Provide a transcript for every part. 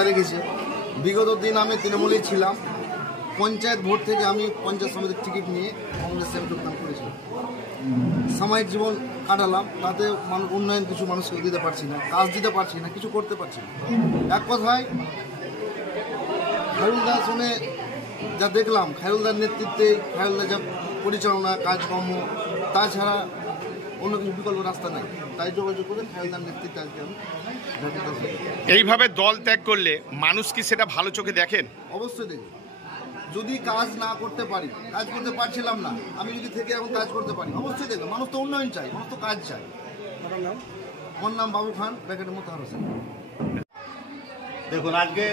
আস্থা রেখেছে। বিগত দিন আমি তৃণমূলেই ছিলাম, পঞ্চায়েত ভোট থেকে আমি পঞ্চায়েত সমিতির টিকিট নিয়ে কংগ্রেসে যোগদান করেছিলাম। সাময়িক জীবন কাটালাম, তাতে উন্নয়ন কিছু মানুষকে দিতে পারছি না, কাজ দিতে পারছি না, কিছু করতে পারছি না। এক কথায় খায়রুলদা শুনে যা দেখলাম, খায়রুলদার নেতৃত্বে, খায়রুলদার যা পরিচালনা কাজকর্ম, তাছাড়া অন্য কিছু বিকল্প রাস্তা নাই। তাই যোগাযোগ করে খায়রুলদার নেতৃত্বে আজকে আমি এইভাবে দল ত্যাগ করলে মানুষ কি সেটা ভালো চোখে দেখেন? অবশ্যই দেখি। যদি কাজ না করতে পারি, কাজ করতে পারছিলাম না, আমি যদি থেকে এখন কাজ করতে পারি, অবশ্যই দেখবে। মানুষ তো উন্নয়ন চাই, মানুষ তো কাজ চাই। আমার নাম বাবু খান, ব্র্যাকেটে মোতাহার হোসেন। দেখুন, আজকে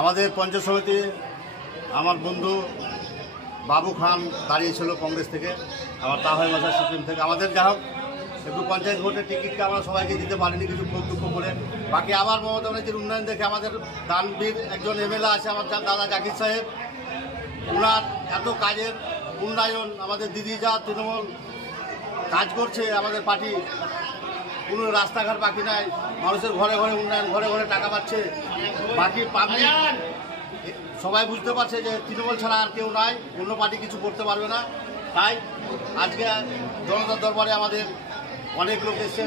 আমাদের পঞ্চায়েত সমিতি আমার বন্ধু বাবু খান দাঁড়িয়েছিল কংগ্রেস থেকে, আমার তাহলে মাসা সিপিএম থেকে। আমাদের যা হোক একটু পঞ্চায়েত ভোটের টিকিটটা আমরা সবাইকে দিতে পারিনি, কিছু খুব দুঃখ করে। বাকি আবার মমতা ব্যানার্জির উন্নয়ন দেখে আমাদের দানবীর একজন এমএলএ আছে, আমার দাদা জাকির সাহেব, ওনার এত কাজের উন্নয়ন, আমাদের দিদি যা তৃণমূল কাজ করছে, আমাদের পার্টি কোনো রাস্তাঘাট বাকি নাই, মানুষের ঘরে ঘরে উন্নয়ন, ঘরে ঘরে টাকা পাচ্ছে। বাকি পাবলিক সবাই বুঝতে পারছে যে তৃণমূল ছাড়া আর কেউ নাই, অন্য পার্টি কিছু করতে পারবে না। তাই আজকে জনতার দরবারে আমাদের অনেক লোক এসে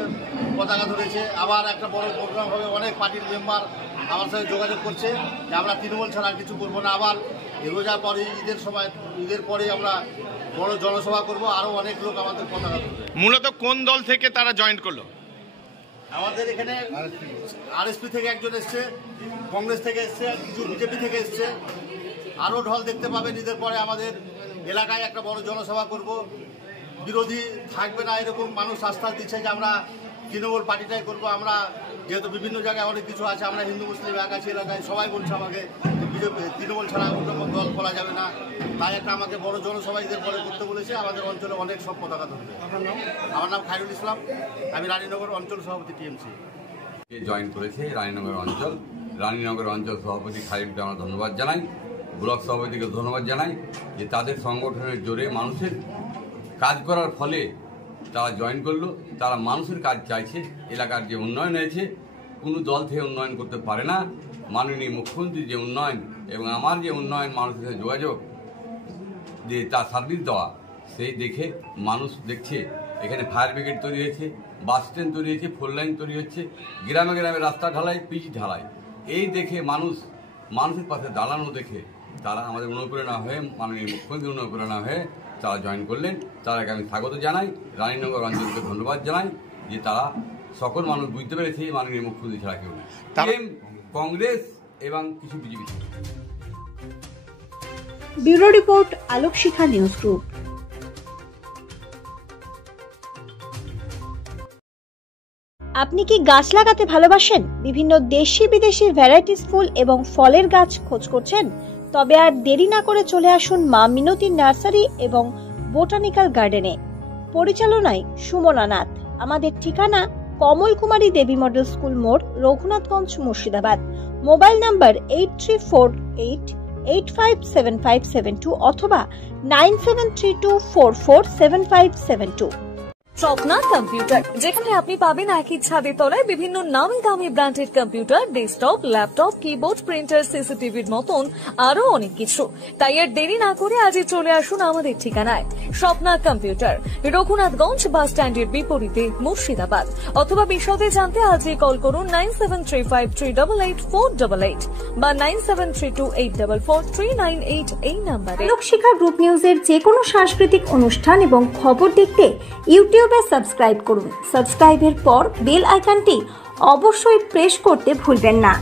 পতাকা ধরেছে। আবার একটা বড় প্রোগ্রাম হবে, অনেক পার্টির মেম্বার আমার সাথে যোগাযোগ করছে যে আমরা তৃণমূল ছাড়া আর কিছু করবো না। আবার রোজার পরে, ঈদের সময়, ঈদের পরে আমরা বড় জনসভা করব, আরও অনেক লোক আমাদের পতাকা ধরবে। মূলত কোন দল থেকে তারা জয়েন করলো? আমাদের এখানে আরএসপি থেকে একজন এসছে, কংগ্রেস থেকে এসছে, কিছু বিজেপি থেকে এসছে, আরও ঢল দেখতে পাবেন। ঈদের পরে আমাদের এলাকায় একটা বড় জনসভা করব। বিরোধী থাকবে না এরকম মানুষ আশ্বাস দিচ্ছে যে আমরা তৃণমূল পার্টিটাই করব। আমরা যেহেতু বিভিন্ন জায়গায় অনেক কিছু আছে, আমরা হিন্দু মুসলিম একাছি এলাকায়, সবাই বলছে আমাকে বিজেপি তৃণমূল ছাড়া অন্য দল করা যাবে না। তাই একটা আমাকে বড় জনসভা ঈদের পরে করতে বলেছে। আমাদের অঞ্চলে অনেক সব পতাকা ধরবে। আমার নাম খায়রুল ইসলাম, আমি রানীনগর অঞ্চল সভাপতি টিএমসি। জয়েন করেছে রানীনগর অঞ্চল। রানীনগর অঞ্চল সভাপতি খায়রুলকে আমরা ধন্যবাদ জানাই, ব্লক সভাপতিকে ধন্যবাদ জানাই যে তাদের সংগঠনের জোরে মানুষের কাজ করার ফলে তারা জয়েন করলো। তারা মানুষের কাজ চাইছে, এলাকার যে উন্নয়ন হয়েছে কোনো দল থেকে উন্নয়ন করতে পারে না। মাননীয় মুখ্যমন্ত্রীর যে উন্নয়ন এবং আমার যে উন্নয়ন, মানুষের সাথে যোগাযোগ যে তার সার্ভিস দেওয়া, সেই দেখে মানুষ দেখছে এখানে ফায়ার ব্রিগেড তৈরি হয়েছে, বাস স্ট্যান্ড তৈরি হয়েছে, ফোর লাইন তৈরি হচ্ছে, গ্রামে গ্রামে রাস্তা ঢালাই, পিচ ঢালাই। এই দেখে মানুষের পাশে দাঁড়ানো দেখে তারা আমাদের অনুপ্রেরণা হয়ে, মাননীয় মুখ্যমন্ত্রী অনুপ্রেরণা হয়ে তারা জয়েন করলেন। তাদেরকে আমি স্বাগত জানাই, রানীনগর অঞ্চলকে ধন্যবাদ জানাই যে তারা সকল মানুষ বুঝতে পেরেছে মাননীয় মুখ্যমন্ত্রী ছাড়া কেউ নেই, কংগ্রেস এবং কিছু বিজেপি। ব্যুরো রিপোর্ট, আলোক শিখা নিউজ গ্রুপ। আপনি কি গাছ লাগাতে ভালোবাসেন? বিভিন্ন দেশি বিদেশি ভ্যারাইটিস ফুল এবং ফলের গাছ খোঁজ করছেন? তবে আর দেরি না করে চলে আসুন মা মিনতি নার্সারি এবং বোটানিক্যাল গার্ডেনে। পরিচালনায় সুমনা নাথ। আমাদের ঠিকানা কমল কুমারী দেবী মডেল স্কুল মোড়, রঘুনাথগঞ্জ, মুর্শিদাবাদ। মোবাইল নাম্বার 8348857572 অথবা 9732447572। স্বপ্না কম্পিউটার, যেখানে আপনি পাবেন একই ছাদের তলায় বিভিন্ন নামি দামি branded computer, desktop, laptop, keyboard, printer, সিসিটিভির মতন আরো অনেক কিছু। তাই আর দেরি না করে আজই চলে আসুন আমাদের ঠিকানায়। স্বপ্না কম্পিউটার, রঘুনাথগঞ্জ বাস স্ট্যান্ডের বিপরীতে, মুর্শিদাবাদ। অথবা বিশদে জানতে আজই কল করুন 9735388488 বা 9732844398 এই নাম্বারে। আলোক শিখা গ্রুপ নিউজের যে কোনো সাংস্কৃতিক অনুষ্ঠান এবং খবর দেখতে ইউটিউবে সাবস্ক্রাইব করুন। সাবস্ক্রাইবের পর বেল আইকনটি অবশ্যই প্রেস করতে ভুলবেন না।